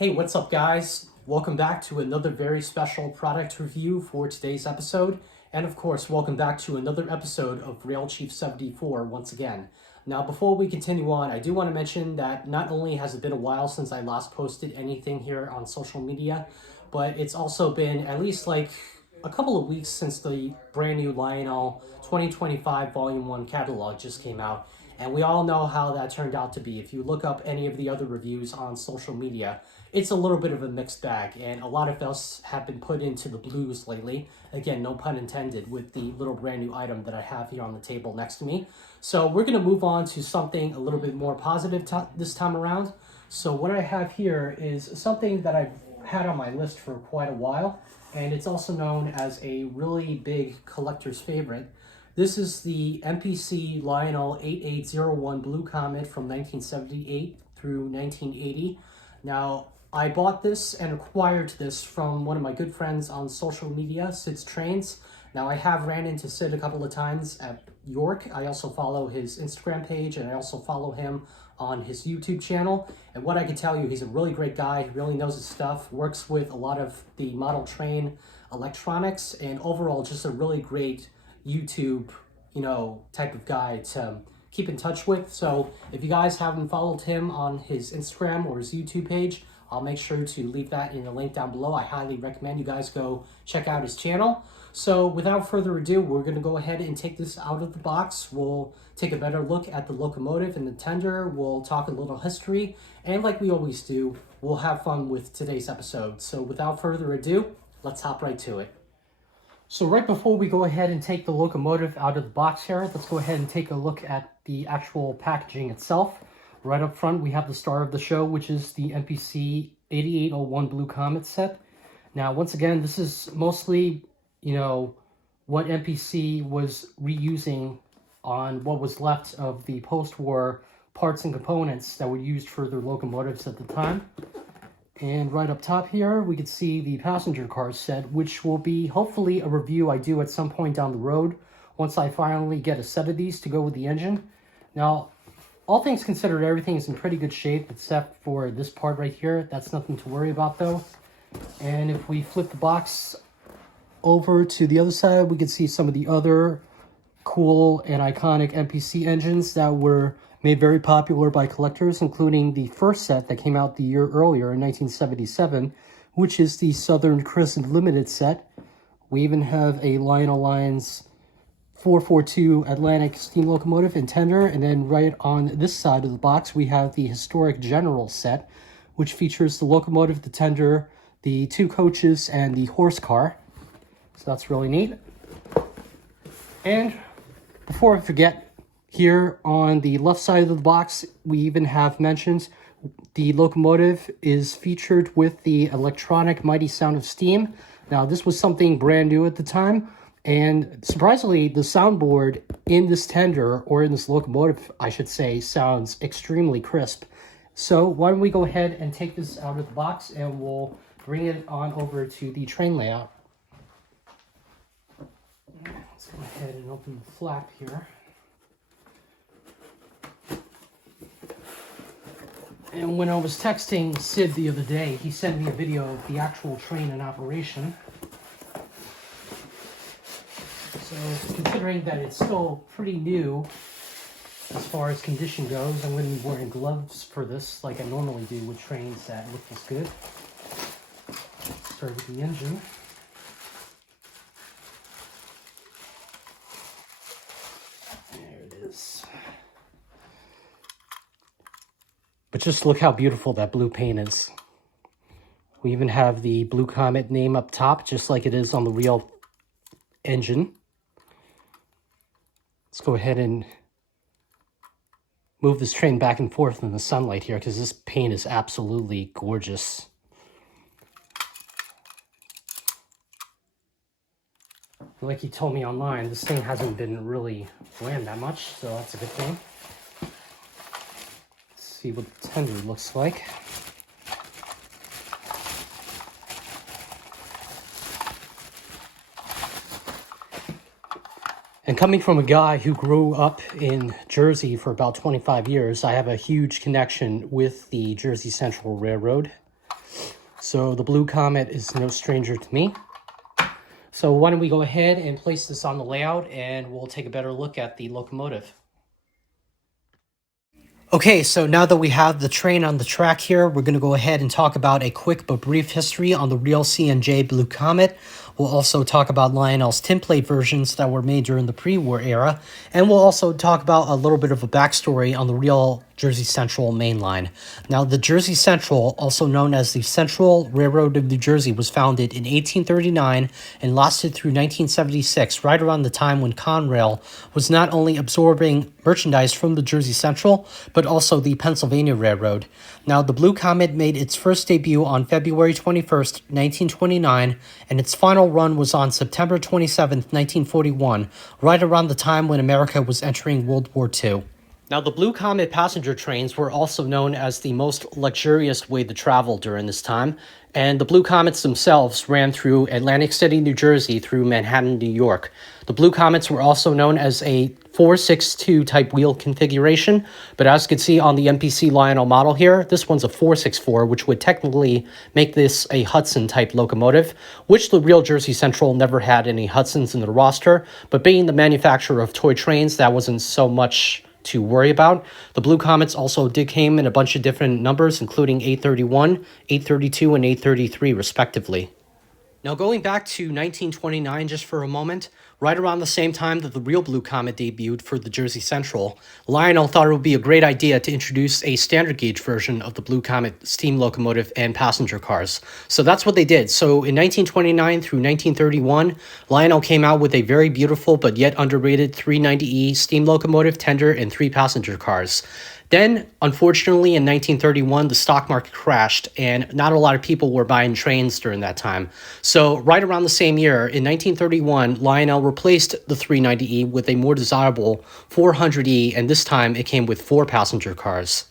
Hey, what's up guys? Welcome back to another very special product review for today's episode. And of course, welcome back to another episode of Rail Chief 74 once again. Now, before we continue on, I do want to mention that not only has it been a while since I last posted anything here on social media, but it's also been at least like a couple of weeks since the brand new Lionel 2025 Volume 1 catalog just came out. And we all know how that turned out to be. If you look up any of the other reviews on social media, it's a little bit of a mixed bag, and a lot of us have been put into the blues lately. Again, no pun intended, with the little brand new item that I have here on the table next to me. So we're going to move on to something a little bit more positive this time around. So what I have here is something that I've had on my list for quite a while, and it's also known as a really big collector's favorite. This is the MPC Lionel 8801 Blue Comet from 1978 through 1980. Now, I bought this and acquired this from one of my good friends on social media, Sid's Trains. Now, I have ran into Sid a couple of times at York. I also follow his Instagram page, and I also follow him on his YouTube channel. And what I can tell you, he's a really great guy. He really knows his stuff, works with a lot of the model train electronics, and overall just a really great YouTube, type of guy to keep in touch with. So if you guys haven't followed him on his Instagram or his YouTube page, I'll make sure to leave that in the link down below. I highly recommend you guys go check out his channel. So without further ado, we're going to go ahead and take this out of the box. We'll take a better look at the locomotive and the tender. We'll talk a little history, and like we always do, we'll have fun with today's episode. So without further ado, let's hop right to it. So right before we go ahead and take the locomotive out of the box here, let's go ahead and take a look at the actual packaging itself. Right up front, we have the star of the show, which is the MPC 8801 Blue Comet set. Now, once again, this is mostly, what MPC was reusing on what was left of the post-war parts and components that were used for their locomotives at the time. And right up top here, we can see the passenger car set, which will be hopefully a review I do at some point down the road once I finally get a set of these to go with the engine. Now, all things considered, everything is in pretty good shape except for this part right here. That's nothing to worry about though. And if we flip the box over to the other side, we can see some of the other cool and iconic MPC engines that were made very popular by collectors, including the first set that came out the year earlier in 1977, which is the Southern Crescent Limited set. We even have a Lionel Lines 442 Atlantic steam locomotive and tender, and then right on this side of the box we have the Historic General set, which features the locomotive, the tender, the two coaches, and the horse car. So that's really neat. And before I forget, here on the left side of the box, we even have mentioned the locomotive is featured with the electronic Mighty Sound of Steam. Now, this was something brand new at the time, and surprisingly, the soundboard in this tender, or in this locomotive, I should say, sounds extremely crisp. So why don't we go ahead and take this out of the box, and we'll bring it on over to the train layout. Let's go ahead and open the flap here. And when I was texting Sid the other day, he sent me a video of the actual train in operation. So considering that it's still pretty new as far as condition goes, I'm going to be wearing gloves for this like I normally do with trains that look this good. Start with the engine. There it is. But just look how beautiful that blue paint is. We even have the Blue Comet name up top, just like it is on the real engine. Let's go ahead and move this train back and forth in the sunlight here, because this paint is absolutely gorgeous. Like he told me online, this thing hasn't been really ran that much, so that's a good thing. See what the tender looks like. And coming from a guy who grew up in Jersey for about 25 years, I have a huge connection with the Jersey Central Railroad. So the Blue Comet is no stranger to me. So why don't we go ahead and place this on the layout and we'll take a better look at the locomotive. Okay, so now that we have the train on the track here, we're going to go ahead and talk about a quick but brief history on the real C&J Blue Comet. We'll also talk about Lionel's tinplate versions that were made during the pre-war era, and we'll also talk about a little bit of a backstory on the real Jersey Central main line. Now, the Jersey Central, also known as the Central Railroad of New Jersey, was founded in 1839 and lasted through 1976, right around the time when Conrail was not only absorbing merchandise from the Jersey Central, but also the Pennsylvania Railroad. Now, the Blue Comet made its first debut on February 21st, 1929, and its final run was on September 27th, 1941, right around the time when America was entering World War II. Now, the Blue Comet passenger trains were also known as the most luxurious way to travel during this time, and the Blue Comets themselves ran through Atlantic City, New Jersey, through Manhattan, New York. The Blue Comets were also known as a 462 type wheel configuration, but as you can see on the MPC Lionel model here, this one's a 464, which would technically make this a Hudson type locomotive, which the real Jersey Central never had any Hudsons in the roster, but being the manufacturer of toy trains, that wasn't so much to worry about. The Blue Comets also did came in a bunch of different numbers, including 831, 832, and 833, respectively. Now, going back to 1929 just for a moment, right around the same time that the real Blue Comet debuted for the Jersey Central, Lionel thought it would be a great idea to introduce a standard gauge version of the Blue Comet steam locomotive and passenger cars. So that's what they did. So in 1929 through 1931, Lionel came out with a very beautiful but yet underrated 390E steam locomotive, tender, and 3 passenger cars. Then, unfortunately, in 1931, the stock market crashed, and not a lot of people were buying trains during that time. So, right around the same year, in 1931, Lionel replaced the 390E with a more desirable 400E, and this time it came with 4 passenger cars.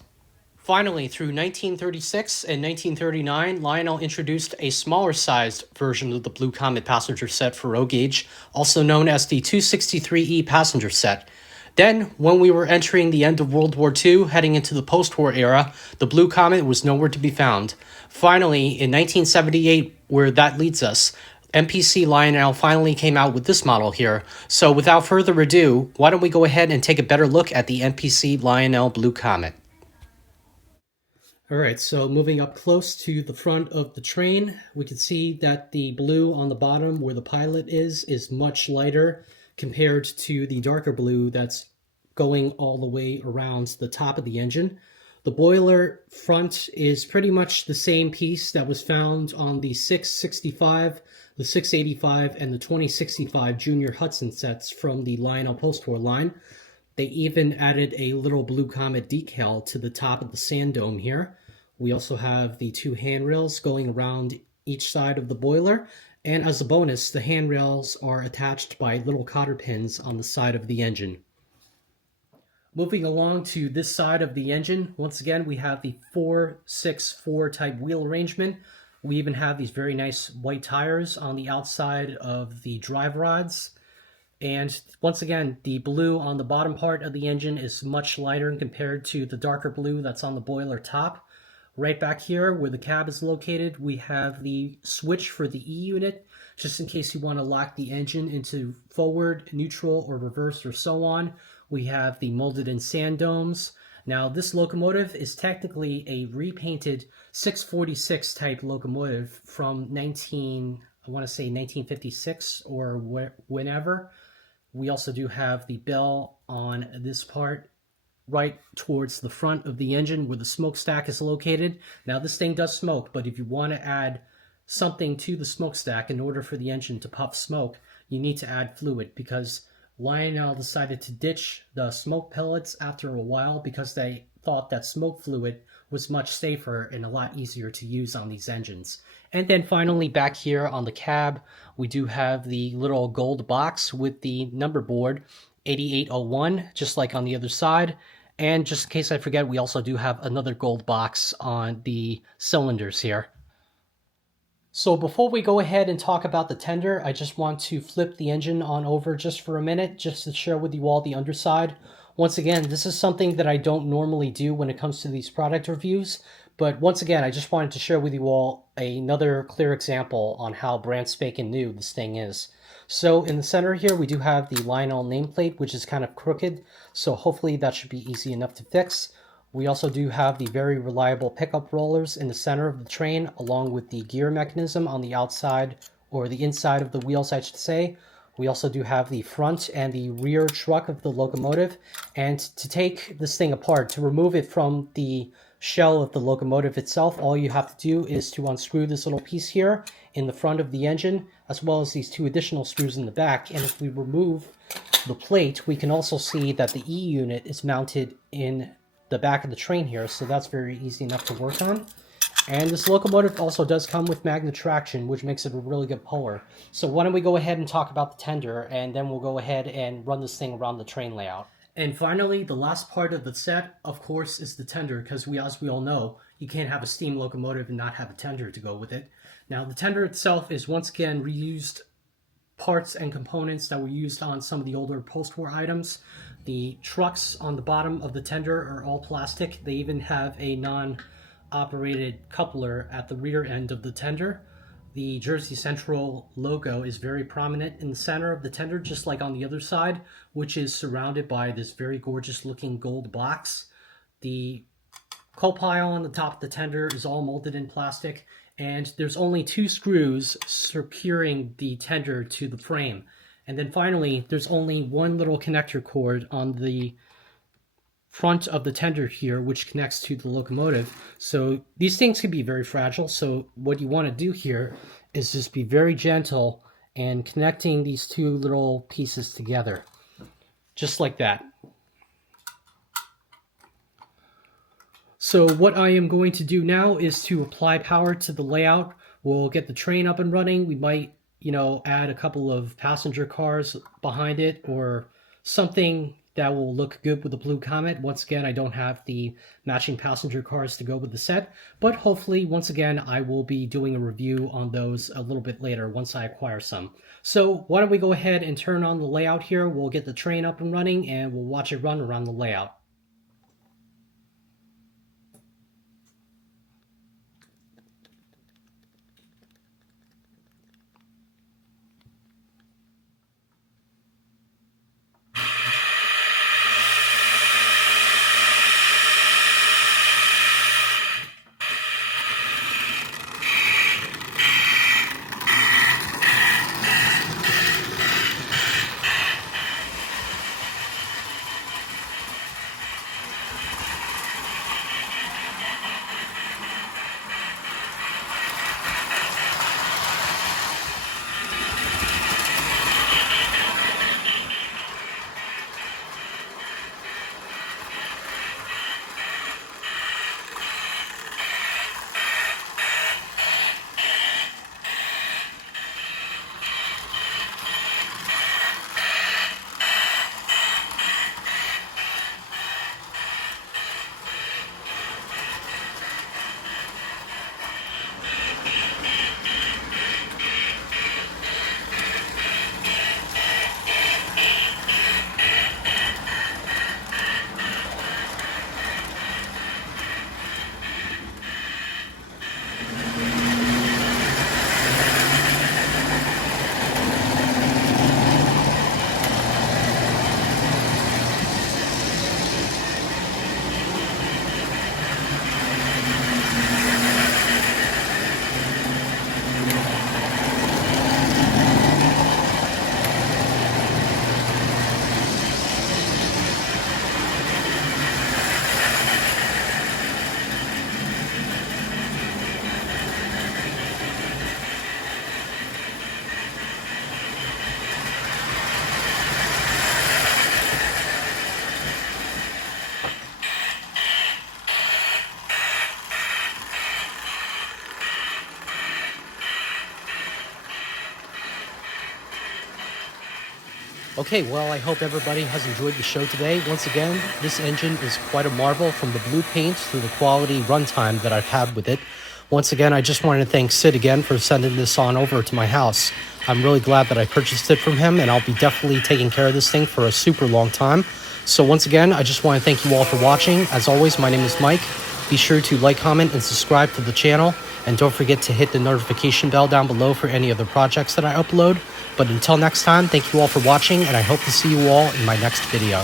Finally, through 1936 and 1939, Lionel introduced a smaller-sized version of the Blue Comet passenger set for road gauge, also known as the 263E passenger set. Then, when we were entering the end of World War II, heading into the post-war era, the Blue Comet was nowhere to be found. Finally, in 1978, where that leads us, MPC Lionel finally came out with this model here. So without further ado, why don't we go ahead and take a better look at the MPC Lionel Blue Comet. Alright, so moving up close to the front of the train, we can see that the blue on the bottom where the pilot is much lighter compared to the darker blue that's going all the way around the top of the engine. The boiler front is pretty much the same piece that was found on the 665, the 685, and the 2065 Junior Hudson sets from the Lionel post-war line. They even added a little Blue Comet decal to the top of the sand dome here. We also have the 2 handrails going around each side of the boiler, and as a bonus, the handrails are attached by little cotter pins on the side of the engine. Moving along to this side of the engine, once again, we have the 464 type wheel arrangement. We even have these very nice white tires on the outside of the drive rods. And once again, the blue on the bottom part of the engine is much lighter compared to the darker blue that's on the boiler top. Right back here where the cab is located, we have the switch for the E unit, just in case you want to lock the engine into forward, neutral, or reverse, or so on. We have the molded in sand domes. Now, this locomotive is technically a repainted 646 type locomotive from 1956 or whenever. We also do have the bell on this part right towards the front of the engine where the smokestack is located. Now, this thing does smoke, but if you want to add something to the smokestack in order for the engine to puff smoke, you need to add fluid, because Lionel decided to ditch the smoke pellets after a while because they thought that smoke fluid was much safer and a lot easier to use on these engines. And then finally, back here on the cab, we do have the little gold box with the number board 8801, just like on the other side. And just in case I forget, we also do have another gold box on the cylinders here. So before we go ahead and talk about the tender, I just want to flip the engine on over just for a minute, just to share with you all the underside. Once again, this is something that I don't normally do when it comes to these product reviews, But once again, I just wanted to share with you all another clear example on how brand spanking new this thing is. So in the center here, we do have the Lionel nameplate, which is kind of crooked. So hopefully that should be easy enough to fix. We also do have the very reliable pickup rollers in the center of the train, along with the gear mechanism on the outside, or the inside of the wheels, I should say. We also do have the front and the rear truck of the locomotive. And to take this thing apart, to remove it from the shell of the locomotive itself, all you have to do is to unscrew this little piece here in the front of the engine, as well as these two additional screws in the back. And if we remove the plate, we can also see that the E unit is mounted in the back of the train here, so that's very easy enough to work on. And this locomotive also does come with magnet traction, which makes it a really good puller. So why don't we go ahead and talk about the tender, and then we'll go ahead and run this thing around the train layout. And finally, the last part of the set, of course, is the tender, because as we all know, you can't have a steam locomotive and not have a tender to go with it. Now, the tender itself is once again reused parts and components that were used on some of the older post-war items. The trucks on the bottom of the tender are all plastic. They even have a non-operated coupler at the rear end of the tender. The Jersey Central logo is very prominent in the center of the tender, just like on the other side, which is surrounded by this very gorgeous looking gold box. The coal pile on the top of the tender is all molded in plastic, and there's only 2 screws securing the tender to the frame. And then finally, there's only one little connector cord on the front of the tender here, which connects to the locomotive. So these things can be very fragile. So what you want to do here is just be very gentle and connecting these 2 little pieces together, just like that. So what I am going to do now is to apply power to the layout. We'll get the train up and running. We might, add a couple of passenger cars behind it or something that will look good with the blue Comet. Once again, I don't have the matching passenger cars to go with the set, but hopefully, once again, I will be doing a review on those a little bit later once I acquire some. So why don't we go ahead and turn on the layout here. We'll get the train up and running and we'll watch it run around the layout. Okay, well, I hope everybody has enjoyed the show today. Once again, this engine is quite a marvel, from the blue paint to the quality runtime that I've had with it. Once again, I just wanted to thank Sid again for sending this on over to my house. I'm really glad that I purchased it from him, and I'll be definitely taking care of this thing for a super long time. So once again, I just want to thank you all for watching. As always, my name is Mike. Be sure to like, comment, and subscribe to the channel. And don't forget to hit the notification bell down below for any other projects that I upload. But until next time, thank you all for watching, and I hope to see you all in my next video.